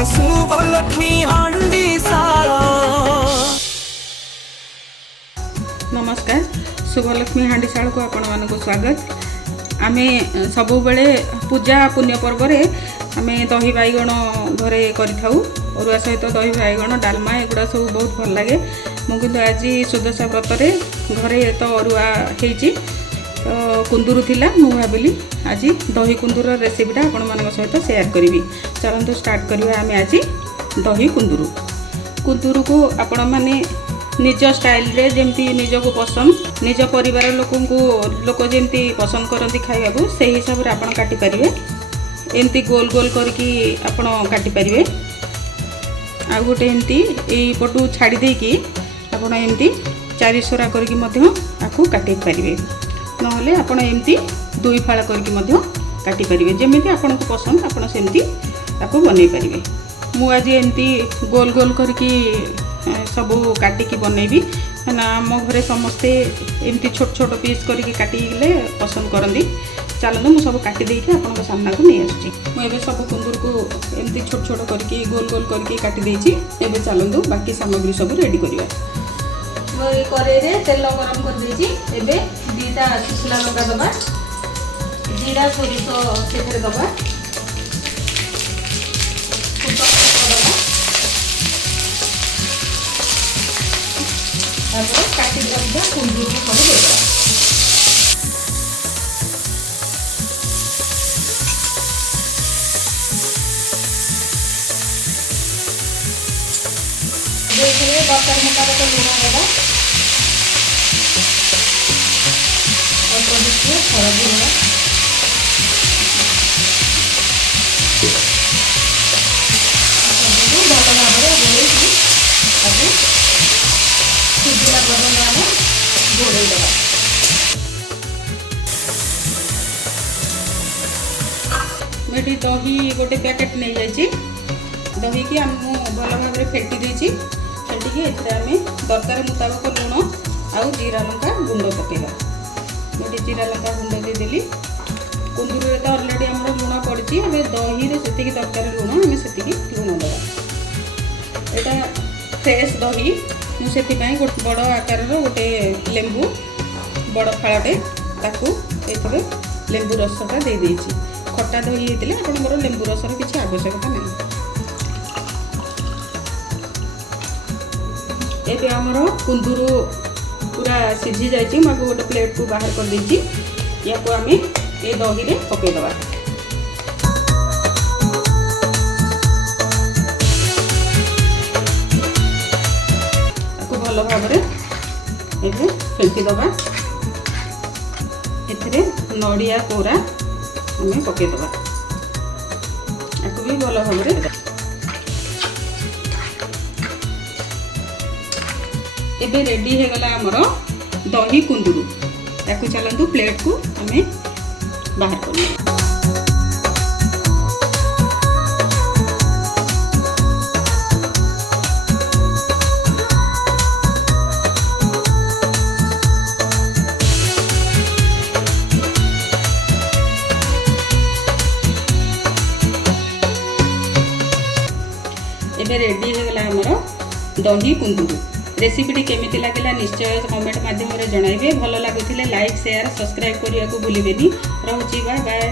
शुभलक्ष्मी हांडी साला। नमस्कार, शुभलक्ष्मी हांडीशाल को आपण मानक स्वागत। आमे सबु बेले पूजा पुण्य पर्व रे आमे दही बैगण घरे करिथाउ। अरुआ सहित दही बैगण डालमा एगुड़ा सब बहुत भल लगे। मुझे आज सुदशा व्रत रे घरे तो अरुआ हेची तो कुंदूरु थिला, मु भाबिली आज दही कुंदूर रेसिपीटा आपण मानक सहित शेयर करी। चलतु स्टार्ट करिया। आमे आज दही कुंदूरु को आपण माने निज स्टाइल रे जमती निज को पसंद निज परिवार लोक जमती पसंद करती खाइबा को से हिसाब रे आपण काटि परिबे। एमती गोल गोल करके आपण काटि परिबे। आ गोटे एमती एई पटू छाड़ी दे कि आपण एमती चारि सोरा करके मध्य आकु काटि परिबे। नहले आपण एमती दुई फाळा करके मध्य काटि परिबे। जेमिति आपण को पसंद आपण सेमती आकु बनै परिबे। मु आज एमती गोल गोल करके सबू काटिकी बनैबी ना। आम घरे समस्ते एमती छोट छोट पीस करके काटिले पसंद करती। चलते मुझे सब काटी देकी आपन सामना को नहीं आसुची। मुझे सब कुंदूर को एमती छोट छोट करके गोल गोल करके काटी देची। एबे चलतु बाकी सामग्री सब रेडी करवा। मैं कड़े तेल गरम कर देची। एबे दीटा सुखला लंका दबा, जीरा सोरिष से दबा, काटी दिया कुंदूर को सब देगा। दरकार मुताबिक लुण देगा और हलदी लुण भल भाव गोल सिझला पर्यंत आम घोड़े देवा। मुझे दही गोटे पैकेट नहीं जाइए। दही की आम भल भाव फेटी देती। फेटिकी आम दरकार मुताबिक लुण आउ जीरा लंका गुंड पकेगा। मुझे जीरा लंका गुंड देदेली। कुंदूर तो अलरेडी आम लुण पड़ी। दही से दरकार लुण आम से लुण देवा। यहाँ फ्रेश दही मुझे बड़ आकार गोटे लेंबू बड़ फाड़े ताकू लेंबू रसटा दे देछि। खट्टा दही होते आपंकर लेंबू रसर किसी आवश्यकता नहीं। एबे आमर कुंदूर पूरा सीझी जाइए। मैं गोटे प्लेट को बाहर कर देछि। या को आम ये दही रे पकेदवा। भल भाव फेंटी दबा। एथिरे नड़िया कोरा आम पकेदवा। आपको भी भल भाव एबे रेडी हो गला आमर दही कुंदूर। ताकू चलतु प्लेट को आम बाहर कर। एबे रेडी हो गला आमर दही कुंदूर। रेसिपीटी केमिति लागला निश्चय कमेंट माध्यम रे जणाइबे। भल लागुथिले लाइक शेयर सब्सक्राइब करिया को भूलिबेनी। रहउची बाय बाय।